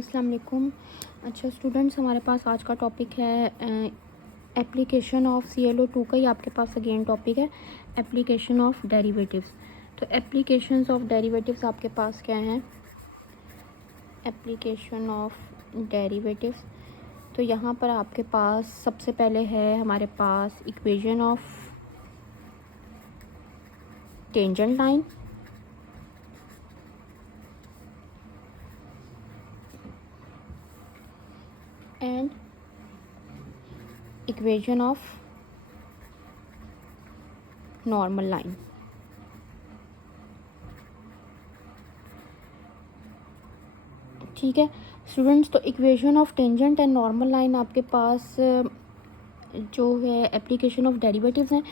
अस्सलाम वालेकुम। अच्छा स्टूडेंट्स, हमारे पास आज का टॉपिक है एप्लीकेशन ऑफ ClO2 का ही आपके पास अगेन टॉपिक है एप्लीकेशन ऑफ डेरिवेटिव्स। तो एप्लीकेशंस ऑफ डेरिवेटिव्स आपके पास क्या हैं? एप्लीकेशन ऑफ डेरिवेटिव्स, तो यहाँ पर आपके पास सबसे पहले है हमारे पास equation of tangent line, and equation of normal line. ठीक है स्टूडेंट्स, तो equation of tangent and normal line आपके पास जो है एप्लीकेशन ऑफ डेरिवेटिव्स हैं।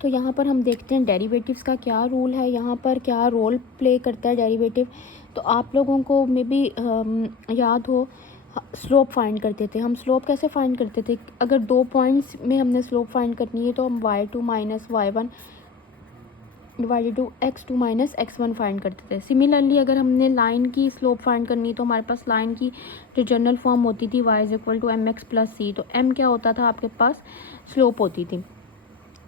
तो यहाँ पर हम देखते हैं डेरिवेटिव्स का क्या रूल है, यहाँ पर क्या रोल प्ले करता है डेरिवेटिव। तो आप लोगों को मे बी याद हो, स्लोप फाइंड करते थे हम। स्लोप कैसे फाइंड करते थे? अगर 2 पॉइंट्स में हमने स्लोप फाइंड करनी है तो हम y2 minus y1 divided to x2 minus x1 find करते थे। सिमिलरली अगर हमने लाइन की स्लोप फाइंड करनी है तो हमारे पास लाइन की जो जनरल फॉर्म होती थी y is equal to mx plus c। तो m क्या होता था? आपके पास स्लोप होती थी।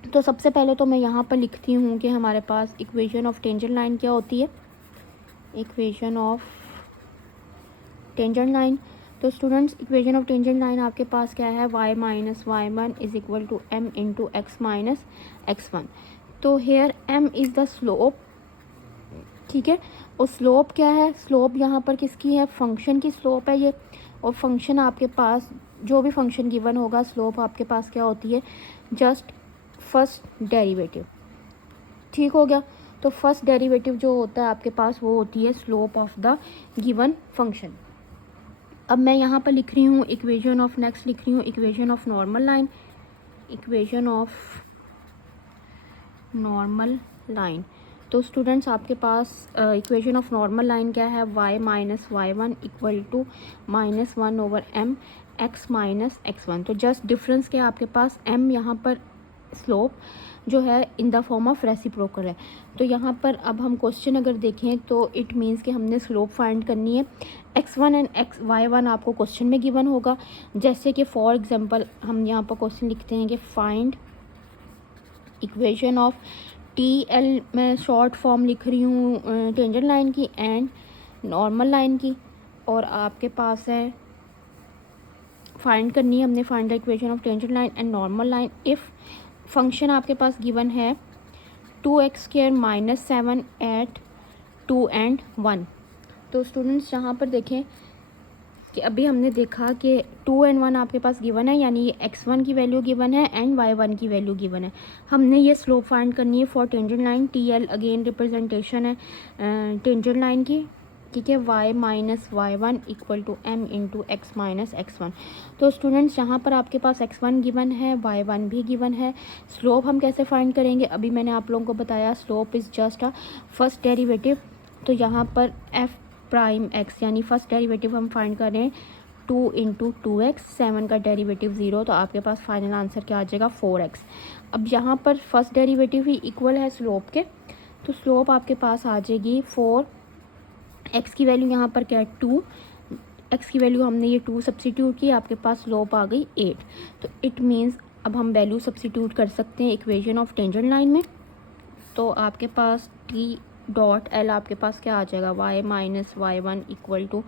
तो सबसे पहले तो मैं यहाँ पर लिखती हूँ कि हमारे पास इक्वेशन ऑफ टेंजेंट लाइन क्या होती है। इक्वेशन ऑफ टेंजेंट लाइन, तो students equation of tangent line आपके पास क्या है? y minus y1 is equal to m into x minus x1। तो here m is the slope, ठीक है। और स्लोप क्या है? स्लोप यहाँ पर किसकी है? फंक्शन की स्लोप है ये। और फंक्शन आपके पास जो भी फंक्शन गिवन होगा, स्लोप आपके पास क्या होती है? Just first derivative. ठीक हो गया। तो फर्स्ट डेरिवेटिव जो होता है आपके पास वो होती है slope of the given function. अब मैं यहाँ पर लिख रही हूँ इक्वेशन ऑफ, नेक्स्ट लिख रही हूँ equation of normal line. Equation of normal line, तो स्टूडेंट्स आपके पास इक्वेशन ऑफ नॉर्मल लाइन क्या है? y minus y1 equal to minus 1 over m x minus x1। तो जस्ट डिफरेंस क्या है आपके पास? m यहाँ पर स्लोप जो है in the form of reciprocal है। तो यहाँ पर अब हम क्वेश्चन अगर देखें तो इट मीन्स कि हमने स्लोप फाइंड करनी है। x1 एंड y1 आपको क्वेश्चन में गिवन होगा। जैसे कि फॉर एग्जांपल हम यहाँ पर क्वेश्चन लिखते हैं कि फाइंड इक्वेशन ऑफ TL, मैं शॉर्ट फॉर्म लिख रही हूँ टेंजेंट लाइन की एंड नॉर्मल लाइन की। और आपके पास है फाइंड करनी है हमने find the equation of tangent line and normal line if function आपके पास गिवन है 2x² माइनस 7 एट 2 एंड 1। तो स्टूडेंट्स यहाँ पर देखें कि अभी हमने देखा कि 2 एंड 1 आपके पास गिवन है, यानी ये x1 की वैल्यू गिवन है एंड y1 की वैल्यू गिवन है। हमने ये स्लोप फाइंड करनी है for tangent line. TL again representation है टेंजेंट लाइन की, ठीक है। y minus y1 equal to m into x minus x1। तो स्टूडेंट्स यहाँ पर आपके पास x1 गिवन है, y1 भी गिवन है। स्लोप हम कैसे फाइंड करेंगे? अभी मैंने आप लोगों को बताया slope is just a first derivative. तो यहाँ पर f प्राइम x यानी फर्स्ट डेरिवेटिव हम फाइंड कर रहे हैं 2 इंटू 2x, 7 का डेरिवेटिव 0। तो आपके पास फाइनल आंसर क्या आ जाएगा? 4x। अब यहाँ पर फर्स्ट डेरिवेटिव ही इक्वल है स्लोप के, तो स्लोप आपके पास आ जाएगी 4। x की वैल्यू यहाँ पर क्या है? 2। x की वैल्यू हमने ये 2 सब्सिट्यूट की, आपके पास स्लोप आ गई 8। तो इट मीन्स अब हम वैल्यू सब्सिट्यूट कर सकते हैं इक्वेशन ऑफ टेंजेंट लाइन में। तो आपके पास t डॉट l आपके पास क्या आ जाएगा? y minus y1 equal to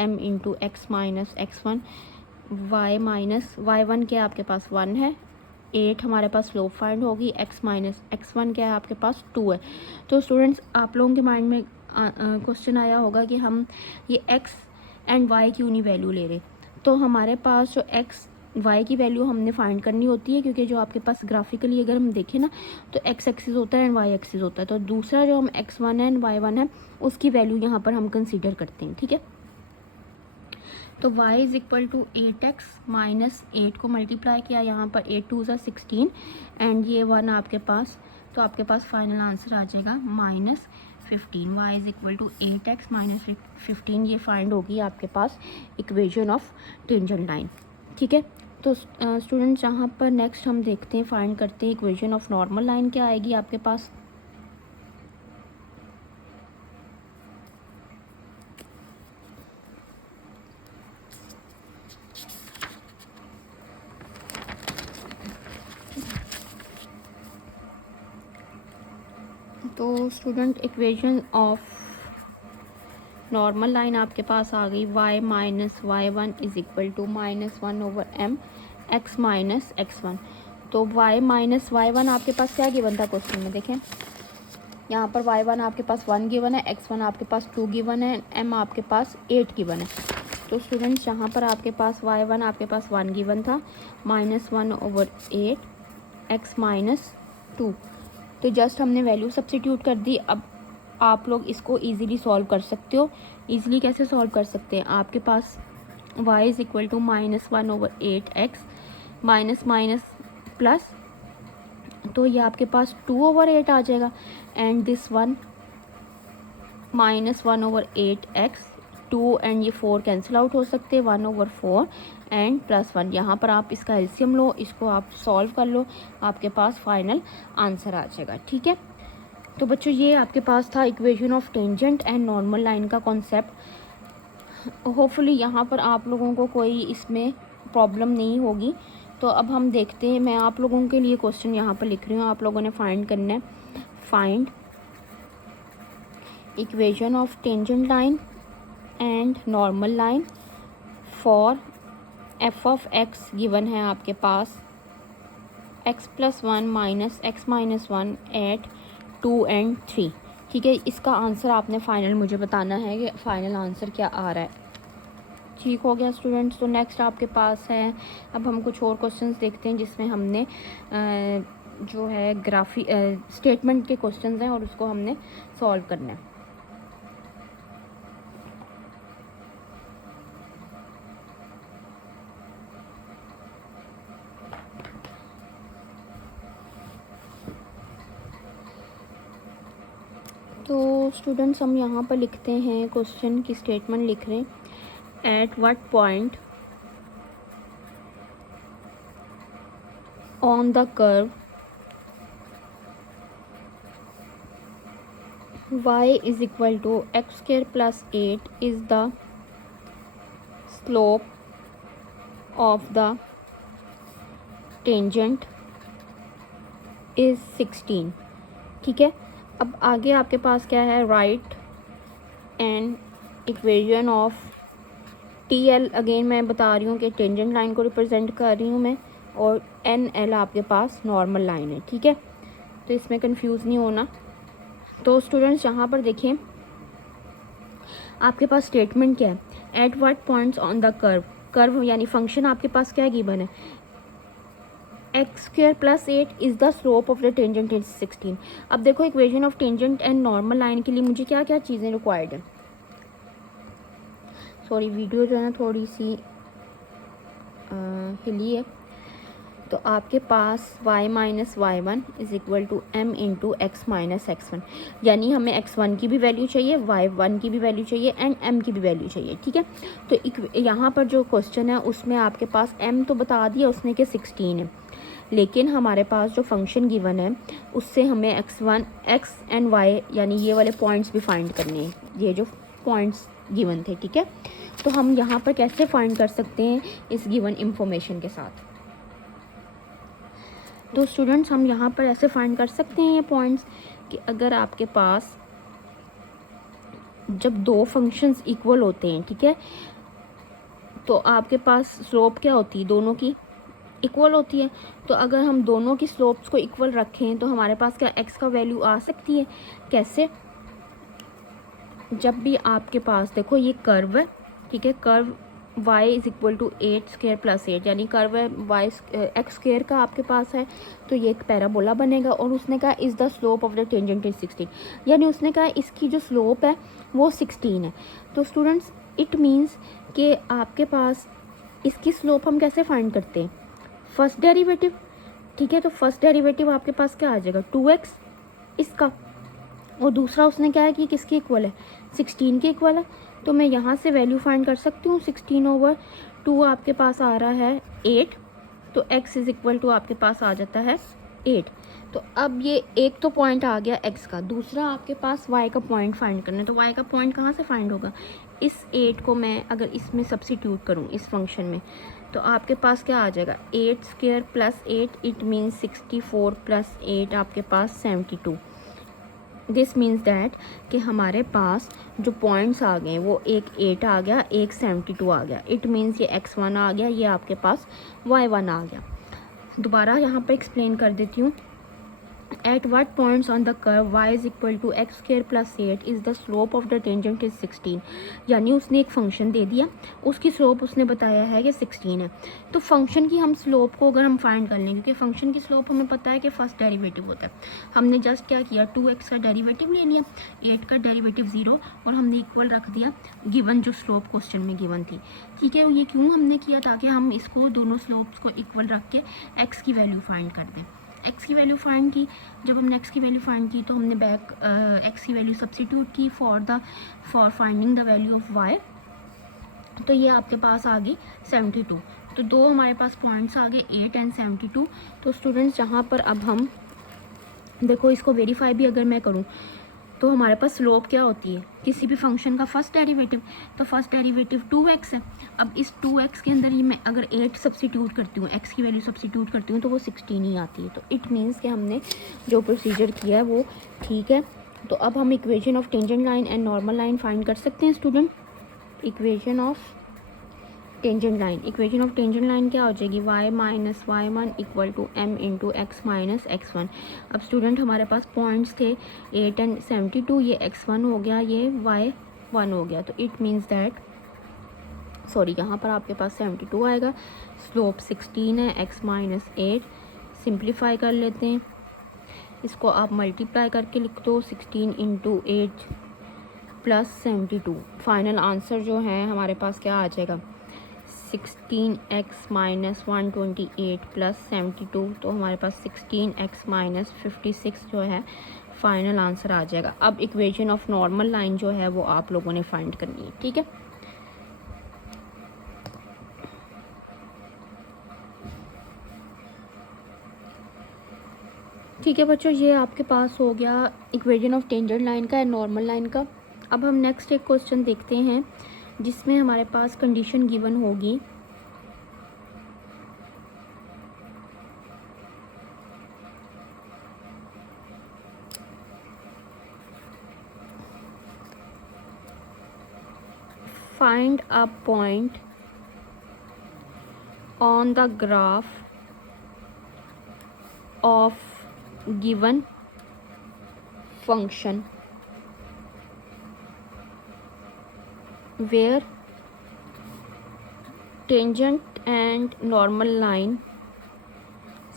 m into x minus x1। y minus y1 क्या आपके पास 1 है, 8 हमारे पास स्लोप फाइंड होगी। x माइनस x1 क्या है आपके पास? 2 है। तो स्टूडेंट्स आप लोगों के माइंड में क्वेश्चन आया होगा कि हम ये x एंड y क्यों नहीं वैल्यू ले रहे। तो हमारे पास जो x y की वैल्यू हमने फाइंड करनी होती है, क्योंकि जो आपके पास ग्राफिकली अगर हम देखें ना तो x एक्सिस होता है एंड y एक्सिस होता है। तो दूसरा जो हम x1 एंड y1 है उसकी वैल्यू यहाँ पर हम कंसीडर करते हैं, ठीक है। तो y is equal to 8x minus 8 को मल्टीप्लाई किया, यहाँ पर 8 2 ज़ा 16 एंड ये 1 आपके पास, तो आपके पास फाइनल आंसर आ जाएगा minus 15। y is equal to 8x minus 15, ये फाइंड होगी आपके पास इक्वेशन ऑफ टेंजेंट लाइन, ठीक है। तो स्टूडेंट्स यहाँ पर नेक्स्ट हम देखते हैं, फाइंड करते हैं इक्वेशन ऑफ नॉर्मल लाइन क्या आएगी आपके पास। तो student equation of normal line आपके पास आ गई, y minus y one is equal to -1/m x minus x1। तो y माइनस वाई वन आपके पास क्या गिवन था क्वेश्चन में, देखें यहाँ पर y1 आपके पास 1 गिवन है, x1 आपके पास 2 गिवन है, m आपके पास 8 गिवन है। तो स्टूडेंट्स यहाँ पर आपके पास y1 आपके पास 1 गिवन था, -1/8 x माइनस 2। तो जस्ट हमने वैल्यू सब्स्टिट्यूट कर दी। अब आप लोग इसको इजीली सॉल्व कर सकते हो। इजीली कैसे सॉल्व कर सकते हैं, आपके पास y is equal to -1/8 x minus minus plus, तो ये आपके पास 2/8 आ जाएगा, and this one -1/8 x, 2 and ये 4 कैंसिल आउट हो सकते हैं, 1/4 एंड +1। यहाँ पर आप इसका एलसीएम लो, इसको आप सॉल्व कर लो, आपके पास फाइनल आंसर आ जाएगा। ठीक है, तो बच्चों ये आपके पास था equation of tangent and normal line का कॉन्सेप्ट। होपफुली यहाँ पर आप लोगों को कोई इसमें प्रॉब्लम नहीं होगी। तो अब हम देखते हैं, मैं आप लोगों के लिए क्वेश्चन यहाँ पर लिख रही हूँ, आप लोगों ने फाइंड करना है। Find equation of tangent line and normal line for f of x given है आपके पास x+1 minus x-1 eight 2 and 3। ठीक है, इसका आंसर आपने फाइनल मुझे बताना है कि फाइनल आंसर क्या आ रहा है। ठीक हो गया स्टूडेंट्स। तो नेक्स्ट आपके पास है, अब हम कुछ और क्वेश्चंस देखते हैं जिसमें हमने जो है ग्राफी स्टेटमेंट के क्वेश्चंस हैं और उसको हमने सॉल्व करना है। तो स्टूडेंट्स हम यहाँ पर लिखते हैं, क्वेश्चन की स्टेटमेंट लिख रहे हैं, at what point on the curve y is equal to x square plus 8 is the slope of the tangent is 16। ठीक है, अब आगे आपके पास क्या है, right and equation of TL। Again मैं बता रही हूँ कि टेंजेंट लाइन को रिप्रेजेंट कर रही हूँ मैं, और NL आपके पास नॉर्मल लाइन है। ठीक है, तो इसमें कंफ्यूज नहीं होना। तो स्टूडेंट्स यहाँ पर देखें, आपके पास स्टेटमेंट क्या है, at what points on the curve. Curve यानी फंक्शन आपके पास क्या गिवन है, x² + 8 is the slope of the tangent is 16। अब देखो equation of tangent and normal line के लिए मुझे क्या क्या चीज़ें रिक्वायर्ड है। सॉरी, वीडियो जो है ना थोड़ी सी हिली है। तो आपके पास y minus y one is equal to m into x minus x1, यानी हमें x1 की भी वैल्यू चाहिए, y1 की भी वैल्यू चाहिए एंड m की भी वैल्यू चाहिए। ठीक है, तो यहाँ पर जो क्वेश्चन है उसमें आपके पास m तो बता दिया उसने कि 16 है, लेकिन हमारे पास जो फंक्शन गिवन है उससे हमें x1 x एंड y यानी ये वाले पॉइंट्स भी फाइंड करने हैं, ये जो पॉइंट्स गिवन थे। ठीक है, तो हम यहाँ पर कैसे फाइंड कर सकते हैं इस गिवन इंफॉर्मेशन के साथ। तो स्टूडेंट्स हम यहाँ पर ऐसे फाइंड कर सकते हैं ये पॉइंट्स कि अगर आपके पास जब दो फंक्शंस इक्वल होते हैं, ठीक है, तो आपके पास स्लोप क्या होती है, दोनों की इक्वल होती है। तो अगर हम दोनों की स्लोप्स को इक्वल रखें तो हमारे पास क्या x का वैल्यू आ सकती है। कैसे, जब भी आपके पास देखो ये कर्व है, ठीक है, curve y is equal to 8² + 8 यानी कर्व है x² का आपके पास है, तो ये एक पैराबोला बनेगा। और उसने कहा is the slope of the tangent is 16, यानी उसने कहा इसकी जो स्लोप है वो 16 है। तो स्टूडेंट्स इट मीन्स कि आपके पास इसकी स्लोप हम कैसे फाइंड करते हैं, फर्स्ट डेरिवेटिव। ठीक है, तो फर्स्ट डेरिवेटिव आपके पास क्या आ जाएगा 2x इसका, और दूसरा उसने क्या है कि किसके इक्वल है 16 के इक्वल है। तो मैं यहाँ से वैल्यू फाइंड कर सकती हूँ, 16/2 आपके पास आ रहा है 8, तो x इज़ इक्वल टू आपके पास आ जाता है 8। तो अब ये एक तो पॉइंट आ गया x का, दूसरा आपके पास y का पॉइंट फाइंड करना है। तो y का पॉइंट कहाँ से फाइंड होगा, इस 8 को मैं अगर इसमें सब्स्टिट्यूट करूँ इस फंक्शन में, तो आपके पास क्या आ जाएगा 8² + 8 इट मीन्स 64 + 8 आपके पास 72। दिस मीन्स दैट कि हमारे पास जो पॉइंट्स आ गए वो एक 8 आ गया, एक 72 आ गया। इट मीन्स ये x1 आ गया, ये आपके पास y1 आ गया। दोबारा यहाँ पर एक्सप्लेन कर देती हूँ। At what points on the curve y is equal to x square plus 8 is the slope of the tangent is 16। यानी उसने एक फंक्शन दे दिया, उसकी स्लोप उसने बताया है कि 16 है। तो फंक्शन की हम स्लोप को अगर हम फाइंड कर लें, क्योंकि फंक्शन की स्लोप हमें पता है कि फर्स्ट डेरिवेटिव होता है, हमने जस्ट क्या किया 2x का डेरिवेटिव ले लिया, 8 का डेरिवेटिव 0 और हमने इक्वल रख दिया गिवन जो स्लोप क्वेश्चन में गिवन थी। ठीक है, ये क्यों हमने किया? ताकि हम इसको दोनों स्लोप्स को इक्वल रख के x की वैल्यू फाइंड कर दें। x की वैल्यू फाइंड की, जब हमने x की वैल्यू फाइंड की तो हमने बैक x की वैल्यू सब्स्टिट्यूट की for finding the value of y। तो ये आपके पास आ गई 72। तो दो हमारे पास पॉइंट्स आ गए 8 एंड 72। तो स्टूडेंट्स जहाँ पर अब हम देखो इसको वेरीफाई भी अगर मैं करूँ तो हमारे पास स्लोप क्या होती है किसी भी फंक्शन का फर्स्ट डेरिवेटिव, तो फर्स्ट डेरिवेटिव 2x है। अब इस 2x के अंदर ही मैं अगर 8 सब्स्टिट्यूट करती हूँ, x की वैल्यू सब्स्टिट्यूट करती हूँ तो वो 16 ही आती है। तो इट मीन्स कि हमने जो प्रोसीजर किया है वो ठीक है। तो अब हम equation of tangent line and normal line find कर सकते हैं student. Equation of tangent line क्या हो जाएगी? y minus y1 equal to m into x minus x1। अब स्टूडेंट हमारे पास पॉइंट्स थे 8 एंड 72, ये x1 हो गया, ये y1 हो गया। तो इट मीन्स दैट यहाँ पर आपके पास 72 आएगा, स्लोप 16 है, x माइनस 8। सिंप्लीफाई कर लेते हैं, इसको आप मल्टीप्लाई करके लिख दो 16 इंटू 8 प्लस 72। फाइनल आंसर जो है हमारे पास क्या आ जाएगा? 16x minus 128 plus 72। तो हमारे पास 16x माइनस 56 जो है फाइनल आंसर आ जाएगा। अब इक्वेशन ऑफ नॉर्मल लाइन जो है वो आप लोगों ने फाइंड करनी है। ठीक है, बच्चों, ये आपके पास हो गया इक्वेशन ऑफ टेंजेंट लाइन का या नॉर्मल लाइन का। अब हम नेक्स्ट एक क्वेश्चन देखते हैं जिसमें हमारे पास कंडीशन गिवन होगी find a point on the graph of given function where tangent and normal line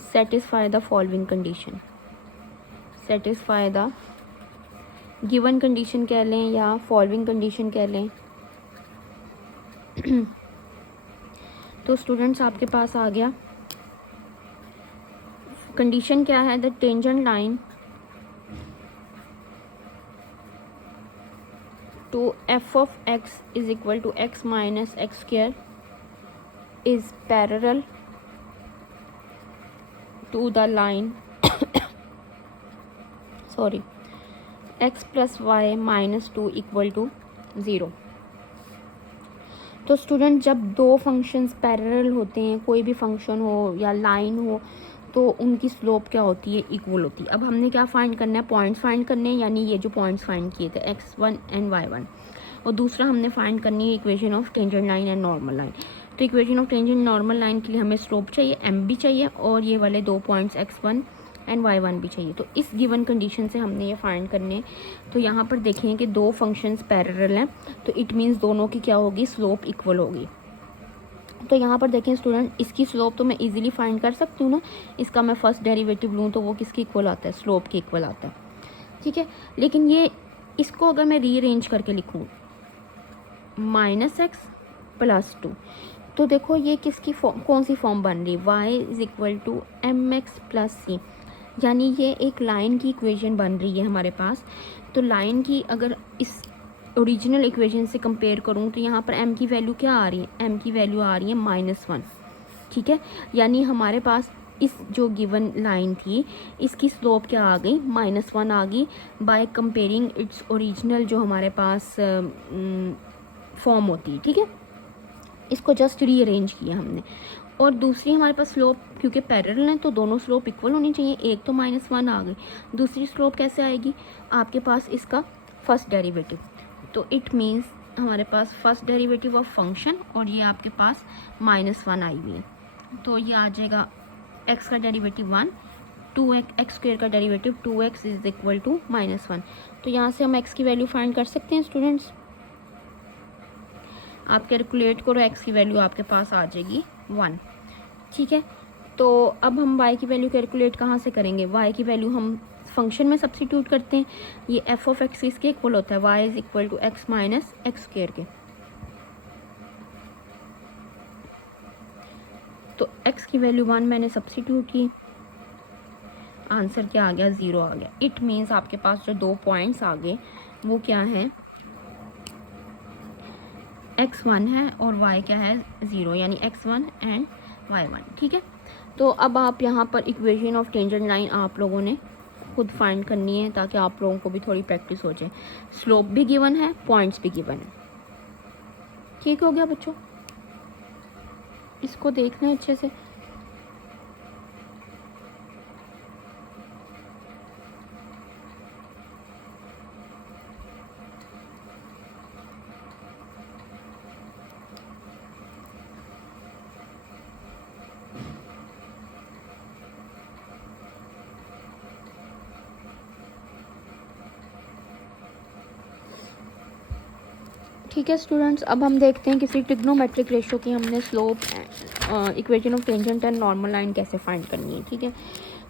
satisfy the following condition। satisfy the given condition कह लें या following condition कह लें। तो स्टूडेंट्स आपके पास आ गया कंडीशन क्या है? The tangent line to f of x is equal to x minus x square is parallel to the line x plus y minus 2 equal to 0। तो स्टूडेंट जब दो फंक्शंस पैरेलल होते हैं, कोई भी फंक्शन हो या लाइन हो, तो उनकी स्लोप क्या होती है? इक्वल होती है। अब हमने क्या फाइंड करना है? पॉइंट्स फाइंड करने हैं, यानी ये जो पॉइंट्स फाइंड किए थे x1 एंड y1। और दूसरा हमने फाइंड करनी है equation of tangent line and normal line. तो equation of tangent normal line के लिए हमें स्लोप चाहिए, m भी चाहिए और ये वाले दो पॉइंट्स x1 एंड y1 भी चाहिए। तो इस गिवन कंडीशन से हमने ये फाइंड करने। तो यहाँ पर देखें कि दो फंक्शंस पैरेलल हैं, तो इट मीन्स दोनों की क्या होगी? स्लोप इक्वल होगी। तो यहाँ पर देखें स्टूडेंट, इसकी स्लोप तो मैं इजीली फाइंड कर सकती हूँ ना। इसका मैं फर्स्ट डेरिवेटिव लूँ तो वो किसके इक्वल आता है? स्लोप के इक्वल आता है। ठीक है, लेकिन ये इसको अगर मैं रीअरेंज करके लिखूँ माइनस एक्स प्लस 2, तो देखो ये किसकी फॉर्म, कौन सी फॉर्म बन रही? y is equal to m x plus c, यानी ये एक लाइन की इक्वेशन बन रही है हमारे पास। तो लाइन की अगर इस ओरिजिनल इक्वेशन से कंपेयर करूँ तो यहाँ पर m की वैल्यू क्या आ रही है? m की वैल्यू आ रही है -1। ठीक है, यानी हमारे पास इस जो गिवन लाइन थी इसकी स्लोप क्या आ गई? -1 आ गई बाय कंपेयरिंग इट्स ओरिजिनल जो हमारे पास फॉर्म होती है। ठीक है, इसको जस्ट रीअरेंज किया हमने और दूसरी हमारे पास स्लोप क्योंकि पैरेलल है तो दोनों स्लोप इक्वल होनी चाहिए, एक तो -1 आ गई, दूसरी स्लोप कैसे आएगी आपके पास इसका फर्स्ट डेरिवेटिव, तो इट मीन्स हमारे पास फर्स्ट डेरिवेटिव ऑफ फंक्शन और ये आपके पास -1 आई हुई है, तो ये आ जाएगा x का डेरिवेटिव 1, 2x² का derivative 2x is equal to -1। तो यहाँ से हम x की वैल्यू फाइंड कर सकते हैं स्टूडेंट्स। आप कैलकुलेट करो, x की वैल्यू आपके पास आ जाएगी 1। ठीक है, तो अब हम y की वैल्यू कैलकुलेट कहाँ से करेंगे, y की वैल्यू हम फंक्शन में सब्स्टिट्यूट करते हैं, ये f ऑफ x इसके इक्वल होता है y is equal to x minus x² के। तो x की वैल्यू 1 मैंने सब्स्टिट्यूट की, आंसर क्या आ गया 0 आ गया। इट मीन्स आपके पास जो 2 पॉइंट्स आ गए वो क्या है, x1 है और y क्या है 0, यानी x1 एंड y1। ठीक है, तो अब आप यहाँ पर इक्वेशन ऑफ टेंजेंट लाइन आप लोगों ने खुद फाइंड करनी है ताकि आप लोगों को भी थोड़ी प्रैक्टिस हो जाए। स्लोप भी गिवन है, पॉइंट्स भी गिवन है। ठीक हो गया बच्चों, इसको देखना है अच्छे से। ठीक है स्टूडेंट्स, अब हम देखते हैं किसी ट्रिग्नोमेट्रिक रेशियो की हमने slope equation of tangent and normal line कैसे फाइंड करनी है। ठीक है,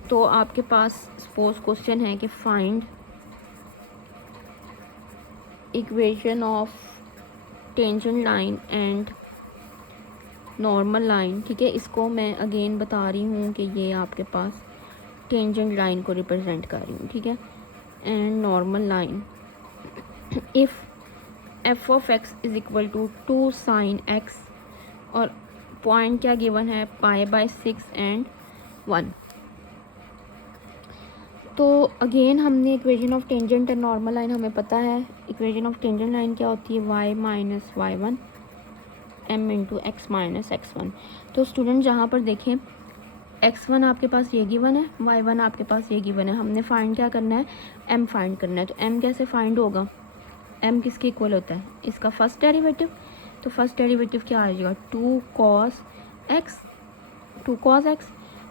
तो आपके पास सपोज क्वेश्चन है कि find equation of tangent line and normal line. ठीक है, इसको मैं अगेन बता रही हूँ कि ये आपके पास टेंजेंट लाइन को रिप्रेजेंट कर रही हूँ। ठीक है, and normal line if f of x is equal to 2 sine x और पॉइंट क्या गिवन है π/6 एंड 1। तो अगेन हमने equation of tangent and normal line हमें पता है, इक्वेशन ऑफ टेंजेंट लाइन क्या होती है y minus y1 m into x minus x1। तो स्टूडेंट जहाँ पर देखें x1 आपके पास ये गिवन है, y1 आपके पास ये गिवन है, हमने फाइंड क्या करना है m फाइंड करना है। तो m कैसे फाइंड होगा, m किसके इक्वल होता है इसका फर्स्ट डेरिवेटिव, तो फर्स्ट डेरिवेटिव क्या आ जाएगा 2 cos x।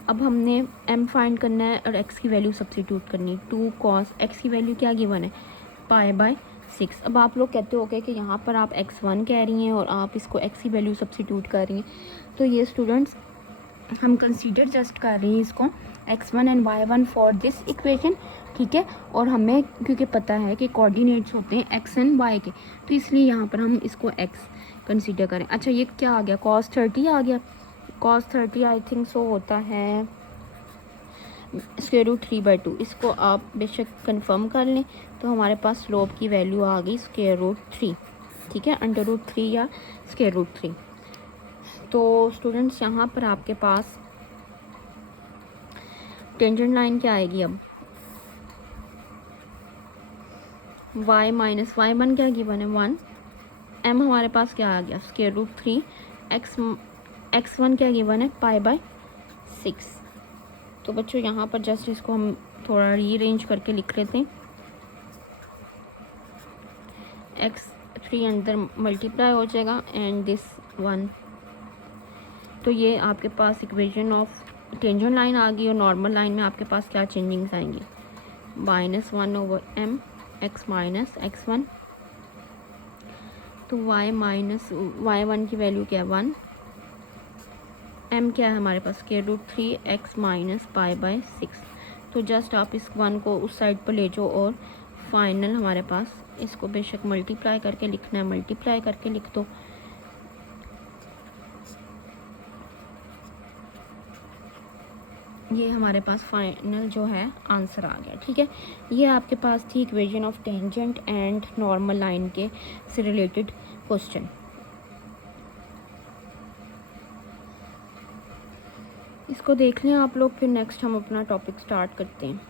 अब हमने m फाइंड करना है और x की वैल्यू सब्स्टिट्यूट करनी है, 2 cos x की वैल्यू क्या गिवन है π/6। अब आप लोग कहते हो कि यहाँ पर आप x1 कह रही हैं और आप इसको x की वैल्यू सब्स्टिट्यूट कर रही हैं, तो ये स्टूडेंट्स हम कंसीडर जस्ट कर रहे हैं इसको x1 and y1 for this equation. ठीक है, और हमें क्योंकि पता है कि कोऑर्डिनेट्स होते हैं x एंड y के, तो इसलिए यहाँ पर हम इसको x कंसीडर करें। अच्छा, ये क्या आ गया cos 30 आ गया, cos 30 आई थिंक सो होता है √3/2। इसको आप बेशक कंफर्म कर लें, तो हमारे पास स्लोप की वैल्यू आ गई √3। ठीक है, √3 या √3। तो स्टूडेंट्स यहाँ पर आपके पास टेंजेंट लाइन क्या आएगी, अब y माइनस y1 क्या गिवन है 1, m हमारे पास क्या आ गया √3, x1 क्या गिवन है π/6। तो बच्चों यहाँ पर जस्ट इसको हम थोड़ा रीअरेंज करके लिख लेते हैं, x3 अंदर मल्टीप्लाई हो जाएगा एंड दिस 1। तो ये आपके पास इक्वेशन ऑफ टेंजेंट लाइन आ गई और नॉर्मल लाइन में आपके पास क्या चेंजिंग्स आएंगी -1/m x माइनस x1। तो y माइनस y1 की वैल्यू क्या है 1, m क्या है हमारे पास √3 x माइनस π/6। तो जस्ट आप इस 1 को उस साइड पर ले जाओ और फाइनल हमारे पास इसको बेशक मल्टीप्लाई करके लिखना है, मल्टीप्लाई करके लिख दो। ये हमारे पास फाइनल जो है आंसर आ गया। ठीक है, ये आपके पास थी equation of tangent and normal line के से रिलेटेड क्वेश्चन। इसको देख लें आप लोग, फिर नेक्स्ट हम अपना टॉपिक स्टार्ट करते हैं।